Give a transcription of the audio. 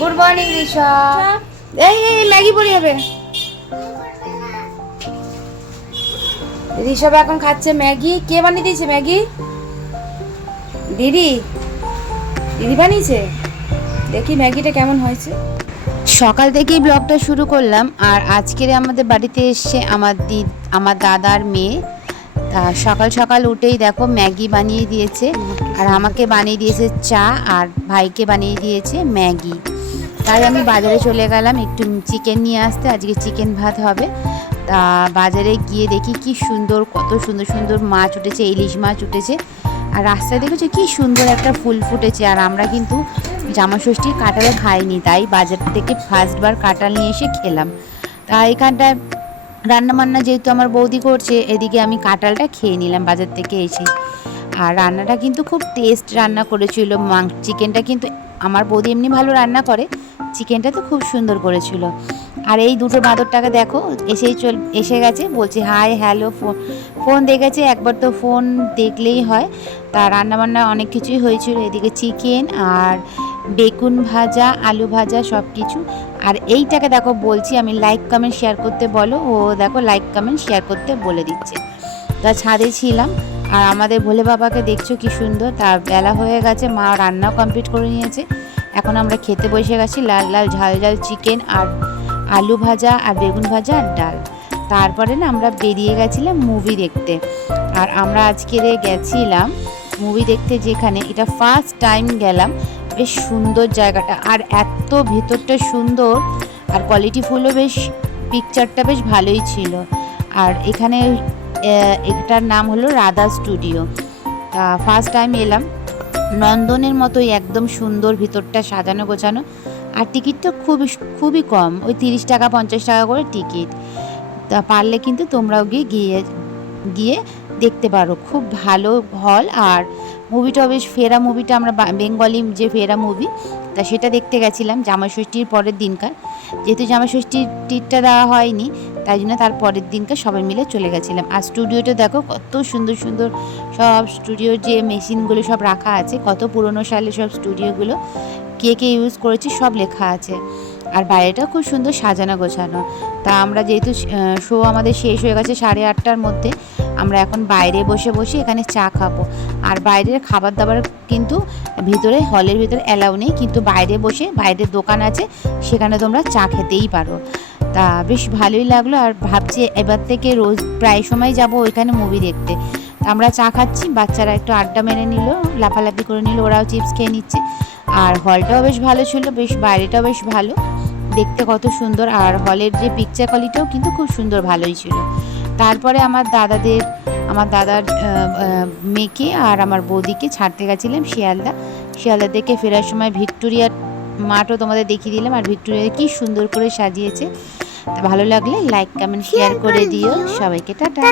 Good morning Risha. এই এই Maggi পড়ে যাবে। ঋষভ এখন খাচ্ছে ম্যাগি। কে বানিয়ে দিয়েছে ম্যাগি? দিদি দিদি বানিয়েছে। দেখি ম্যাগিটা কেমন হয়েছে। সকাল থেকেই ব্লগটা শুরু করলাম। আর আজকের আমাদের বাড়িতে এসছে আমার দাদার মেয়ে। তা সকাল সকাল উঠেই দেখো ম্যাগি বানিয়ে দিয়েছে, আর আমাকে বানিয়ে দিয়েছে চা, আর ভাইকে বানিয়ে দিয়েছে ম্যাগি। তাই আমি বাজারে চলে গেলাম একটু চিকেন নিয়ে আসতে। আজকে চিকেন ভাত হবে। তা বাজারে গিয়ে দেখি কি সুন্দর, কত সুন্দর সুন্দর মাছ উঠেছে, ইলিশ মাছ উঠেছে। আর রাস্তায় দেখেছো কি সুন্দর একটা ফুল ফুটেছে। আর আমরা কিন্তু জামাষষ্ঠীর কাঁঠাল খাইনি, তাই বাজার থেকে ফার্স্টবার কাঁঠাল নিয়ে এসে খেলাম। তা এখানটায় রান্নাবান্না যেহেতু আমার বৌদি করছে, এদিকে আমি কাঁঠালটা খেয়ে নিলাম বাজার থেকে এসে। আর রান্নাটা কিন্তু খুব টেস্ট রান্না করেছিল। চিকেনটা কিন্তু আমার বৌদি এমনি ভালো রান্না করে, চিকেনটা তো খুব সুন্দর করেছিল। আর এই দুটো বাঁদরটাকে দেখো এসে গেছে, বলছে হাই হ্যালো। ফোন দেখেছে একবার, তো ফোন দেখলেই হয়। তা রান্নাবান্না অনেক কিছুই হয়েছিল, এদিকে চিকেন আর বেগুন ভাজা, আলু ভাজা সব কিছু। আর এইটাকে দেখো বলছি আমি লাইক কমেন্ট শেয়ার করতে বলো, ও দেখো লাইক কমেন্ট শেয়ার করতে বলে দিচ্ছে। তা ছাদে ছিলাম। আর আমাদের ভোলে বাবাকে দেখছো কি সুন্দর। তার বেলা হয়ে গেছে, মা রান্নাও কমপ্লিট করে নিয়েছে। এখন আমরা খেতে বসে গেছি লাল লাল ঝাল ঝাল চিকেন আর আলু ভাজা আর বেগুন ভাজা আর ডাল। তারপরে না আমরা বেরিয়ে গেছিলাম মুভি দেখতে। আর আমরা আজকে গেছিলাম মুভি দেখতে, যেখানে এটা ফার্স্ট টাইম গেলাম। বেশ সুন্দর জায়গাটা, আর এত ভেতরটা সুন্দর, আর কোয়ালিটিফুলও বেশ, পিকচারটা বেশ ভালোই ছিল। আর এখানে এটার নাম হলো রাধা স্টুডিও। ফার্স্ট টাইম এলাম। নন্দনের মতোই একদম সুন্দর, ভিতরটা সাজানো গোছানো। আর টিকিটটা খুবই খুবই কম, ওই 30 টাকা 50 টাকা করে টিকিট। তা পারলে কিন্তু তোমরাও গিয়ে গিয়ে দেখতে পারো, খুব ভালো হল। আর মুভিটাও বেশ, ফেরা মুভিটা আমরা বেঙ্গলি যে ফেরা মুভি, তা সেটা দেখতে গেছিলাম জামাষষ্ঠীর পরের দিনকার। যেহেতু জামাষষ্ঠীর টিটটা দেওয়া হয়নি, তাই জন্য তার পরের দিনকে সবাই মিলে চলে গেছিলাম। আর স্টুডিওটা দেখো কত সুন্দর সুন্দর সব স্টুডিওর যে মেশিনগুলো সব রাখা আছে, কত পুরনো সালে সব স্টুডিওগুলো, কে কে ইউজ করেছে সব লেখা আছে। আর বাইরেটাও খুব সুন্দর সাজানো গোছানো। তা আমরা যেহেতু শো আমাদের শেষ হয়ে গেছে 8:30টার মধ্যে, আমরা এখন বাইরে বসে বসে এখানে চা খাবো। আর বাইরের খাবার দাবার কিন্তু ভিতরে, হলের ভিতরে অ্যালাউ নেই, কিন্তু বাইরে বসে, বাইরের দোকান আছে, সেখানে তোমরা চা খেতেই পারো। তা বেশ ভালোই লাগলো। আর ভাবছি এবার থেকে রোজ প্রায় সময় যাব ওইখানে মুভি দেখতে। আমরা চা খাচ্ছি, বাচ্চারা একটু আড্ডা মেরে নিল, লাফালাফি করে নিল, ওরাও চিপস খেয়ে নিচ্ছে। আর হলটাও বেশ ভালো ছিল, বেশ বাইরেটাও বেশ ভালো, দেখতে কত সুন্দর। আর হলের যে পিকচার কোয়ালিটিও কিন্তু খুব সুন্দর, ভালোই ছিল। তারপরে আমার দাদার মেয়েকে আর আমার বৌদিকে ছাড়তে গেছিলাম শিয়ালদা থেকে ফেরার সময় ভিক্টোরিয়া মাঠও তোমাদের দেখিয়ে দিলাম। আর ভিক্টোরিয়া কি সুন্দর করে সাজিয়েছে। তা ভালো লাগলে লাইক কমেন্ট শেয়ার করে দিও। সবাইকে টাটা।